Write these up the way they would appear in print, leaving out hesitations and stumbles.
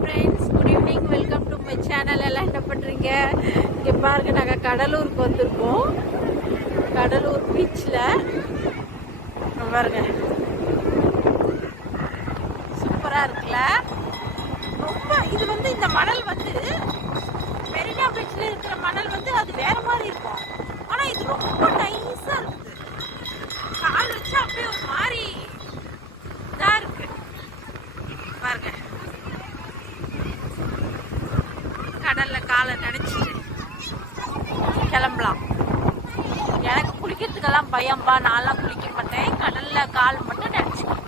Friends, good evening. Welcome to my channel. எல்லாம் என்ன பண்ணுறீங்க? இங்கே பாருங்க, நாங்கள் கடலூருக்கு வந்திருக்கோம். கடலூர் பீச்சில் பாருங்க, சூப்பராக இருக்குல்ல. ரொம்ப இது இந்த மணல் மெரினா பீச்சில் இருக்கிற மணல் அது வேற மாதிரி இருக்கும். ஆனால் இது ரொம்ப நைஸாக இருக்குது. கால் வச்சு அப்படியே ஒரு மாதிரி இதாக இருக்கு பாருங்க. கடல்ல காலை நினைச்சிட்டு கிளம்பலாம். எனக்கு குளிக்கிறதுக்கெல்லாம் பயம்பா, நான்லாம் குளிக்க மாட்டேன். கடல்ல கால் மட்டும் நினைச்சுக்கேன்.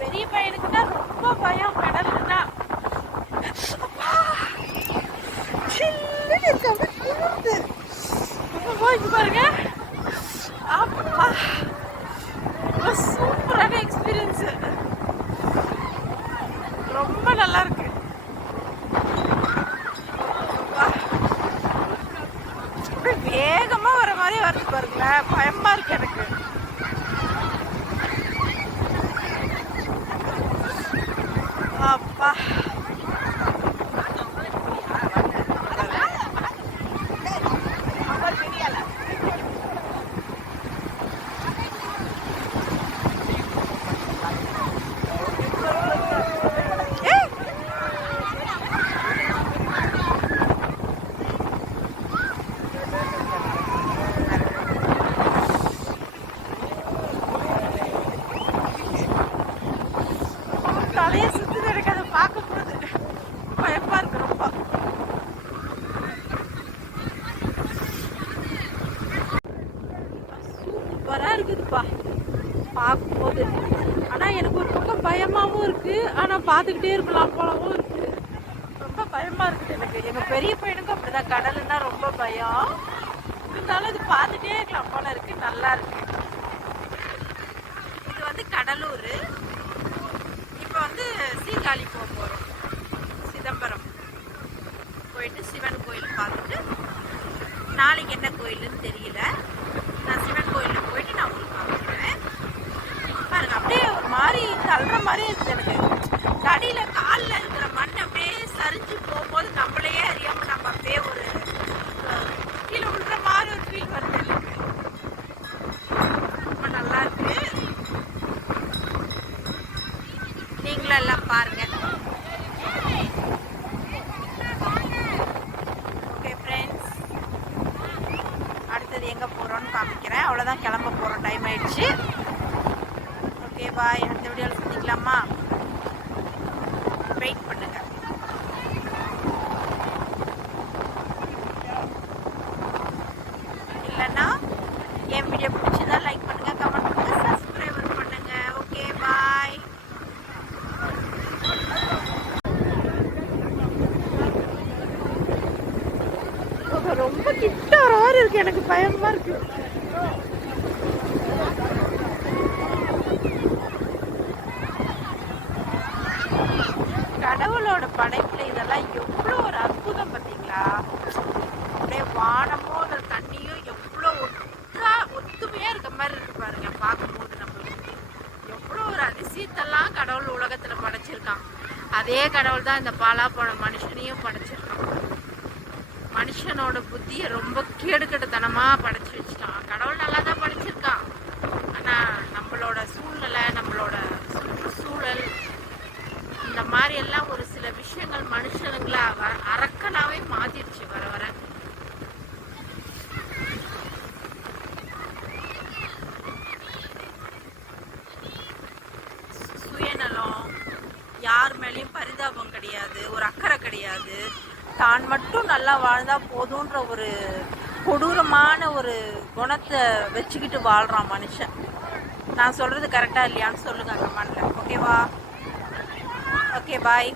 பெரிய பையனுக்கு தான் ரொம்ப பயம் கடல்னா. பாருங்க, அப்பா சூப்பரான எக்ஸ்பீரியன்ஸ். ரொம்ப நல்லா இருக்கு. வேகமா வர மாதிரி வருது பாருங்களேன். பயமா இருக்கு எனக்கு. அப்பா தலையை சுத்துது எனக்கு அதை பார்க்கும் போது. பயமா இருக்கு ரொம்ப. சூப்பரா இருக்குதுப்பா பார்க்கும்போது. ஆனா எனக்கு ஒரு பக்கம் பயமாவும் இருக்கு, ஆனா பார்த்துக்கிட்டே இருக்கலாம் போலவும் இருக்கு. ரொம்ப பயமா இருக்குது எனக்கு. எங்க பெரிய பையனுக்கும் அப்படிதான். கடலுன்னா ரொம்ப பயம். இருந்தாலும் இது பார்த்துட்டே இருக்கலாம் போல இருக்கு. நல்லா இருக்கு. இது கடலூர். இப்போ சீர்காழி போக போகிறோம். சிதம்பரம் போயிட்டு சிவன் கோயில் பார்த்துட்டு, நாளைக்கு என்ன கோயிலுன்னு தெரியல. நான் சிவன் கோயிலில் போயிட்டு நான் உங்களுக்கு பார்க்குறேன். பாருங்க, அப்படியே ஒரு மாதிரி தள்ளுற மாதிரி இருக்குது எனக்கு. அடியில் காலில் இருக்கிற மண் அப்படியே சரிஞ்சு போகும்போது நம்மளையே அறியாமல் நம்ம அப்படியே ஒரு கீழே விழுற மாதிரி ஒரு ஃபீல் வருது எனக்கு. ரொம்ப நல்லா இருக்கு. நீங்களும் எல்லாம் பாருங்க. ஓகே ஃப்ரெண்ட்ஸ், அடுத்தது எங்கே போகிறோன்னு காமிக்கிறேன். அவ்வளோதான், கிளம்ப போகிறோம். டைம் ஆயிடுச்சு. Okay bye. அடுத்த வீடியோவில் சந்திக்கலாமா? வெயிட் பண்ணுங்க. இல்லைன்னா என் வீடியோ பிடிச்சதா லைக் பண்ணுங்க, கமெண்ட் பண்ணுங்க, சப்ஸ்கிரைப் பண்ணுங்க. Okay bye. ரொம்ப கிட்ட வர மாதிரி இருக்கு. எனக்கு பயமா இருக்கு. கடவுளோட படைப்புல இதெல்லாம் எவ்வளோ ஒரு அற்புதம் பார்த்தீங்களா? அப்படியே வானமும் அந்த தண்ணியும் எவ்வளோ ஒத்துமையா இருக்க மாதிரி இருக்கு பாருங்க. பார்க்கும்போது நம்மளுக்கு எவ்வளோ ஒரு அதிசயத்தெல்லாம் கடவுள் உலகத்துல படைச்சிருக்கான். அதே கடவுள் தான் இந்த பாலா போன மனுஷனையும் படைச்சிருக்கான். மனுஷனோட புத்தியை ரொம்ப கேடுகெடுத்தனமா படைச்சு வச்சுட்டான். கடவுள் நல்லா தான் படைச்சிருக்கான். ஆனா நம்மளோட சூழ்நிலை, நம்மளோட சுற்றுச்சூழல், இந்த மாதிரி எல்லாம் ஒரு சில விஷயங்கள் மனுஷனுங்களை அரக்கனாவே மாத்திடுச்சு வர வர. சுயநலம், யார் மேலேயும் பரிதாபம் கிடையாது, ஒரு அக்கறை கிடையாது. தான் மட்டும் நல்லா வாழ்ந்தா போதுன்ற ஒரு கொடூரமான ஒரு குணத்தை வச்சுக்கிட்டு வாழ்றான் மனுஷன். நான் சொல்றது கரெக்டா இல்லையான்னு சொல்லுங்க கமெண்ட்ல. ஓகேவா? Okay bye.